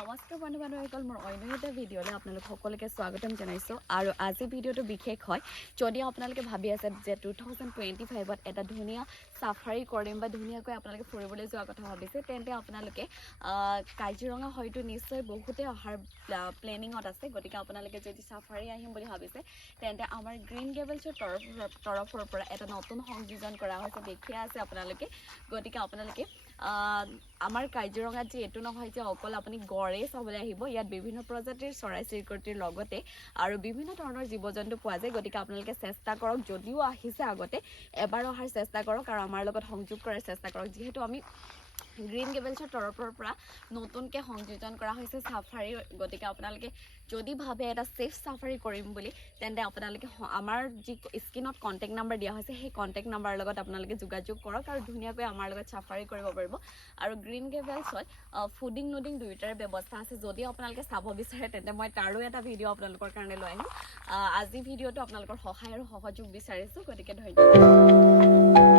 নমস্কাৰ বন্ধু বান্ধৱীসকল মোৰ অন্য এটা ভিডিঅ'লৈ আপোনালোক সকলোকে স্বাগতম জনাইছোঁ আৰু আজি ভিডিঅ'টো বিশেষ হয় যদি আপোনালোকে ভাবি আছে যে 2025ত এটা ধুনীয়া সাফাৰী কৰিম বা ধুনীয়াকৈ আপোনালোকে ফুৰিবলৈ যোৱাৰ কথা ভাবিছে তেন্তে আপোনালোকে কাজিৰঙা হয়তো নিশ্চয় বহুতে অহাৰ প্লেনিঙত আছে গতিকে আপোনালোকে যদি সাফাৰী আহিম বুলি ভাবিছে তেন্তে আমাৰ গ্ৰীণ গেভেলছৰ তৰফৰ পৰা এটা নতুন সংযোজন কৰা হৈছে দেখিয়া আছে আপোনালোকে গতিকে আপোনালোকে আমাৰ কাজিৰঙাত যে এটো নহয় যে অকল আপুনি গড়ে চাবলৈ আহিব ইয়াত বিভিন্ন প্ৰজাতিৰ চৰাই চিৰিকটিৰ লগতে আৰু বিভিন্ন ধৰণৰ জীৱ-জন্তু পোৱা যায় গতিকে আপোনালোকে চেষ্টা কৰক যদিও আহিছে আগতে এবাৰ অহাৰ চেষ্টা কৰক আৰু আমাৰ লগত সংযোগ কৰাৰ চেষ্টা কৰক যিহেতু আমি গ্ৰীণ গেভেলছৰ তৰফৰ পৰা নতুনকৈ সংযোজন কৰা হৈছে সাফাৰী গতিকে আপোনালোকে যদি ভাবে এটা সেফ সাফাৰী কৰিম বুলি তেন্তে আপোনালোকে আমাৰ যি স্ক্ৰীনত কণ্টেক্ট নাম্বাৰ দিয়া হৈছে সেই কণ্টেক্ট নাম্বাৰৰ লগত আপোনালোকে যোগাযোগ কৰক আৰু ধুনীয়াকৈ আমাৰ লগত সাফাৰী কৰিব পাৰিব আৰু গ্ৰীণ গেভেলছত ফুডিং লোডিং দুয়োটাৰ ব্যৱস্থা আছে যদি আপোনালোকে চাব বিচাৰে তেন্তে মই তাৰো এটা ভিডিঅ' আপোনালোকৰ কাৰণে লৈ আহিম আজি ভিডিঅ'টো আপোনালোকৰ সহায় আৰু সহযোগ বিচাৰিছোঁ গতিকে ধন্যবাদ